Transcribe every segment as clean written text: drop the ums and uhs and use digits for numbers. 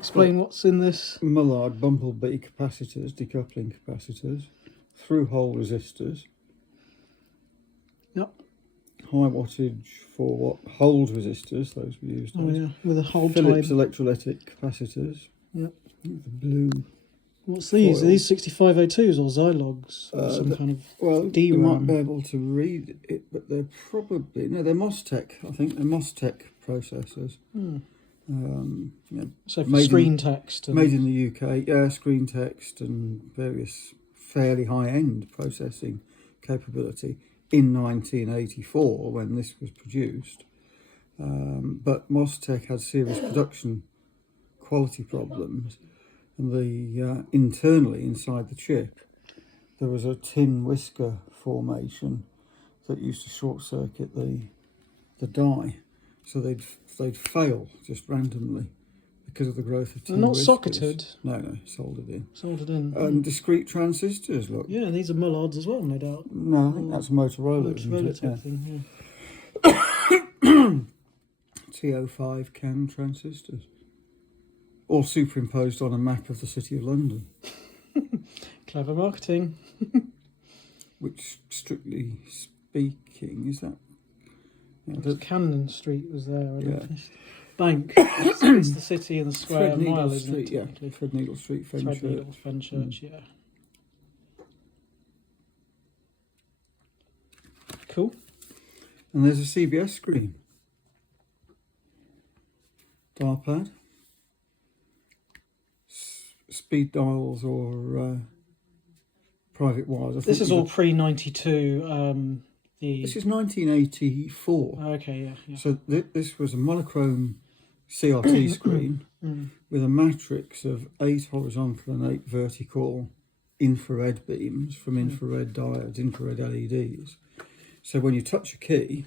Explain what's in this. Mullard bumblebee capacitors, decoupling capacitors, through-hole resistors. Yep. High wattage for what? Hold resistors, those we used. Oh yeah, with a hold Phillips time. electrolytic capacitors. Yep. The blue. What's these? foil. Are these 6502s or Zylogs? Or some kind of Well, DRAM? you might be able to read it, but they're probably... No, they're Mostec, I think. They're Mostec processors. So for screen text. And... Made in the UK, yeah, screen text and various fairly high-end processing capability in 1984 when this was produced. But Mostec had serious production quality problems, and the internally inside the chip there was a tin whisker formation that used to short circuit the die, so they'd fail just randomly because of the growth of tin They're not whiskers. socketed. No, soldered in. Soldered in. And discrete transistors, look. Yeah, and these are Mullards as well, no doubt. No, I think that's Motorola. Motorola type thing, TO5 CAN transistors. All superimposed on a map of the City of London. Clever marketing. Which, strictly speaking, is that... Yeah, Cannon Street was there. Yeah. Bank. It's the city and the square Threadneedle mile, isn't Street, it? yeah. Threadneedle Street, Fenchurch. Threadneedle, Fenchurch, yeah. Cool. And there's a CBS screen. Dial pad. Speed dials or private wires. This is all pre-92. This is 1984. Okay, yeah. So this was a monochrome CRT screen with a matrix of 8 horizontal and 8 vertical infrared beams from infrared diodes, infrared LEDs. So when you touch a key,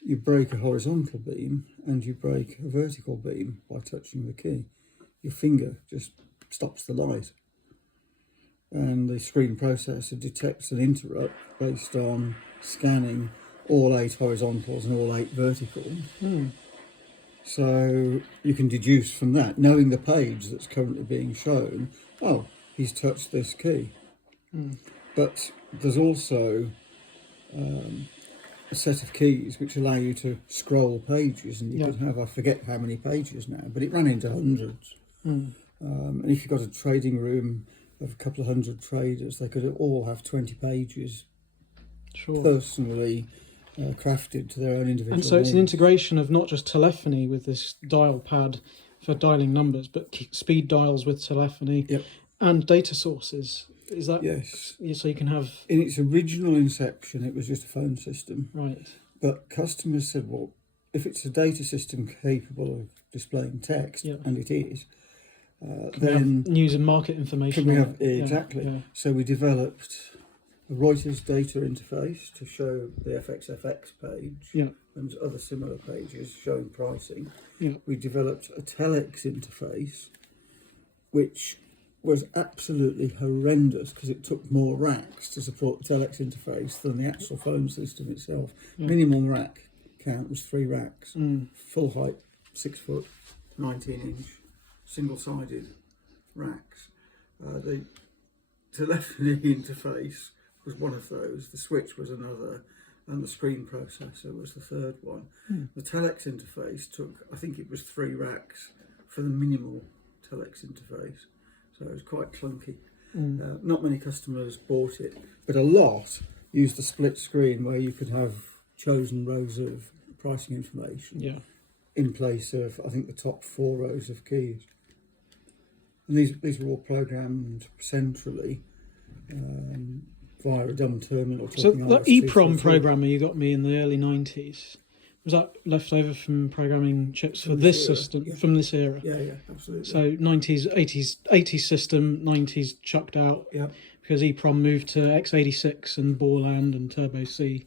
you break a horizontal beam and you break a vertical beam by touching the key. Your finger just stops the light. And the screen processor detects an interrupt based on scanning all 8 horizontals and all 8 verticals. So you can deduce from that, knowing the page that's currently being shown, oh, he's touched this key. But there's also a set of keys which allow you to scroll pages, and you could have, I forget how many pages now, but it ran into hundreds. And if you've got a trading room of a couple of hundred traders, they could all have 20 pages personally crafted to their own individual And so it's needs. an integration of not just telephony with this dial pad for dialing numbers, but speed dials with telephony and data sources. Is that... Yes. So you can have... In its original inception, it was just a phone system. Right. But customers said, well, if it's a data system capable of displaying text, and it is, then news and market information. can we have exactly? Yeah. So we developed a Reuters data interface to show the FXFX page and other similar pages showing pricing. We developed a telex interface, which was absolutely horrendous because it took more racks to support the telex interface than the actual phone system itself. Minimum rack count was 3 racks, full height 6 foot, 19 inch, single-sided racks. The telephony interface was one of those, the switch was another, and the screen processor was the third one. The telex interface took, I think it was 3 racks for the minimal telex interface, so it was quite clunky. Not many customers bought it, but a lot used the split screen where you could have chosen rows of pricing information in place of, I think, the top 4 rows of keys. And these were all programmed centrally via a dumb terminal. So the EEPROM programmer you got me in the early 90s, was that left over from programming chips for this system, from this era? Yeah, absolutely. So 90s, 80s system, 90s chucked out because EEPROM moved to x86 and Borland and Turbo C.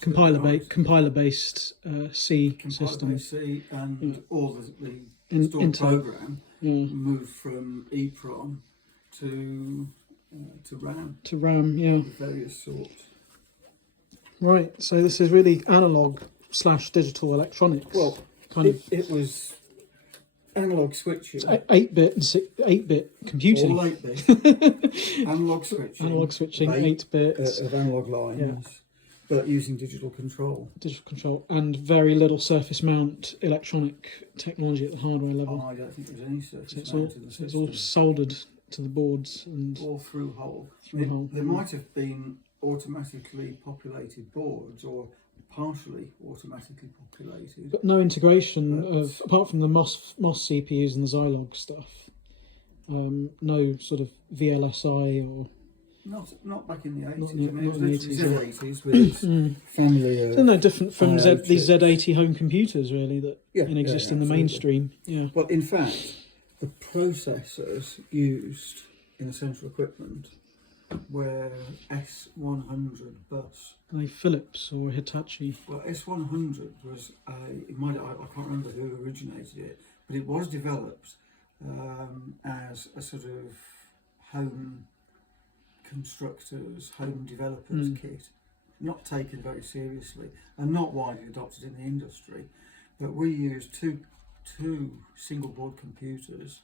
Compiler-based C system. C and all the installed program moved from EEPROM to RAM. To RAM, Various sorts. Right, so this is really analog / digital electronics. Well, it was analog switching. 8-bit and 8-bit computing. All 8-bit. Analog switching. Analog switching, 8-bit. Of analog lines, but using digital control. Digital control, and very little surface mount electronic technology at the hardware level. I don't think there's any surface So mount in the system. it's all soldered to the boards and all through hole. hole. There might have been automatically populated boards or partially automatically populated. But no integration of, apart from the MOS CPUs and the Zilog stuff, no sort of VLSI or... Not back in the 80s. Not I mean, it was in the literally Z80s with its family. So no different from these chips. Z80 home computers, really, that exist in the mainstream. Yeah. Well, in fact, the processors used in the central equipment were S100 bus. Are they Philips or Hitachi? Well, S100 was I can't remember who originated it, but it was developed as a sort of home constructors, home developers kit, not taken very seriously and not widely adopted in the industry. But we used two single board computers,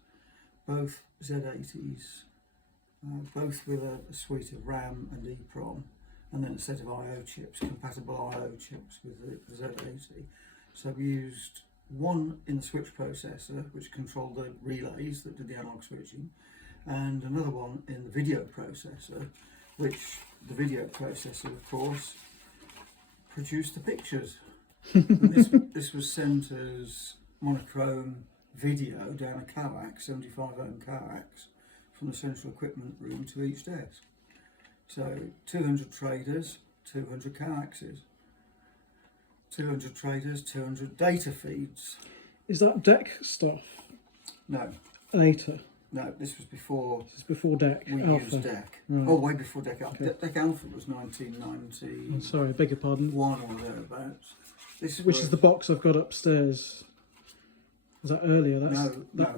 both Z80s, both with a suite of RAM and EEPROM, and then a set of I/O chips, compatible I/O chips with the Z80. So we used one in the switch processor, which controlled the relays that did the analog switching, and another one in the video processor, which the video processor, of course, produced the pictures. And this was sent as monochrome video down a coax, 75 ohm coax, from the central equipment room to each desk. So 200 traders, 200 coaxes. 200 traders, 200 data feeds. Is that DEC stuff? No. Later. No, this was before. This is before DEC we Alpha. used DEC. Right. Oh, way before DEC Alpha. Okay. DEC Alpha was 1991 Oh, sorry, I beg your pardon. or thereabouts. Which is the box I've got upstairs. Was that earlier? No,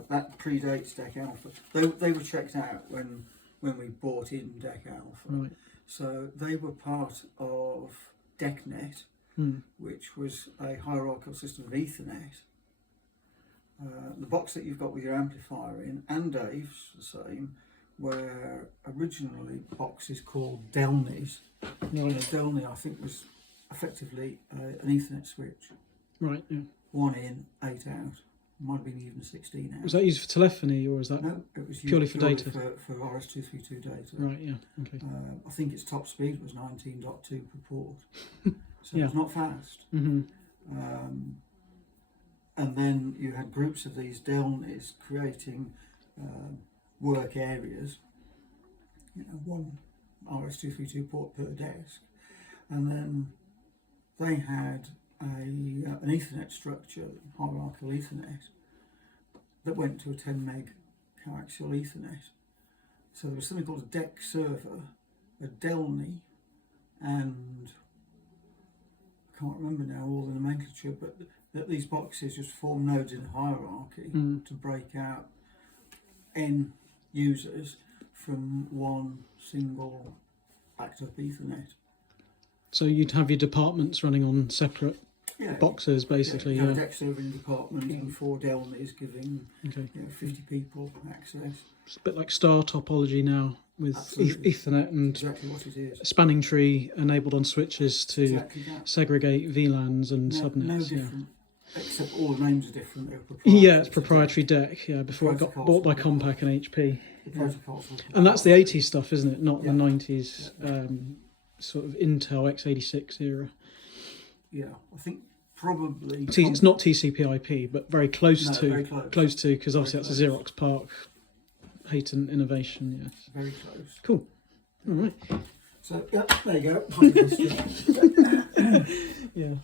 that predates DEC Alpha. They were checked out when we bought in DEC Alpha. Right. So they were part of DECnet, which was a hierarchical system of Ethernet. The box that you've got with your amplifier in, and Dave's the same, were originally boxes called Delnys. Right. Delny, I think, was effectively an Ethernet switch. Right, yeah. 1 in, 8 out. Might have been even 16 out. Was that used for telephony, or was that No, it was purely used for data? For RS-232 data. Right, yeah, okay. I think its top speed was 19.2 per port. So Yeah. it's not fast. Mm-hmm. And then you had groups of these Delnys creating work areas, one RS-232 port per desk, and then they had an Ethernet structure, hierarchical Ethernet, that went to a 10 meg coaxial Ethernet. So there was something called a DEC server, a Delny, and I can't remember now all the nomenclature, but that these boxes just form nodes in a hierarchy to break out N users from one single backed up Ethernet. So you'd have your departments running on separate boxes, basically. You have a DEC server in department and 4 Delnys giving 50 people access. It's a bit like star topology now with Ethernet and exactly what it is. spanning tree enabled on switches to Exactly that. segregate VLANs and No subnets. different, except all the names are different. They're Yeah, it's proprietary DEC. Yeah, before it got Protocols bought by will be Compaq and HP. The protocols will be And that's the 80s stuff, isn't it? Not Yeah. the 90s sort of Intel x86 era. Yeah, I think probably. It's not TCP/IP, but very close to. very close. Because obviously Very that's a Xerox PARC patent innovation. Yes. Very close. Cool. All right. So, yeah, there you go. Yeah.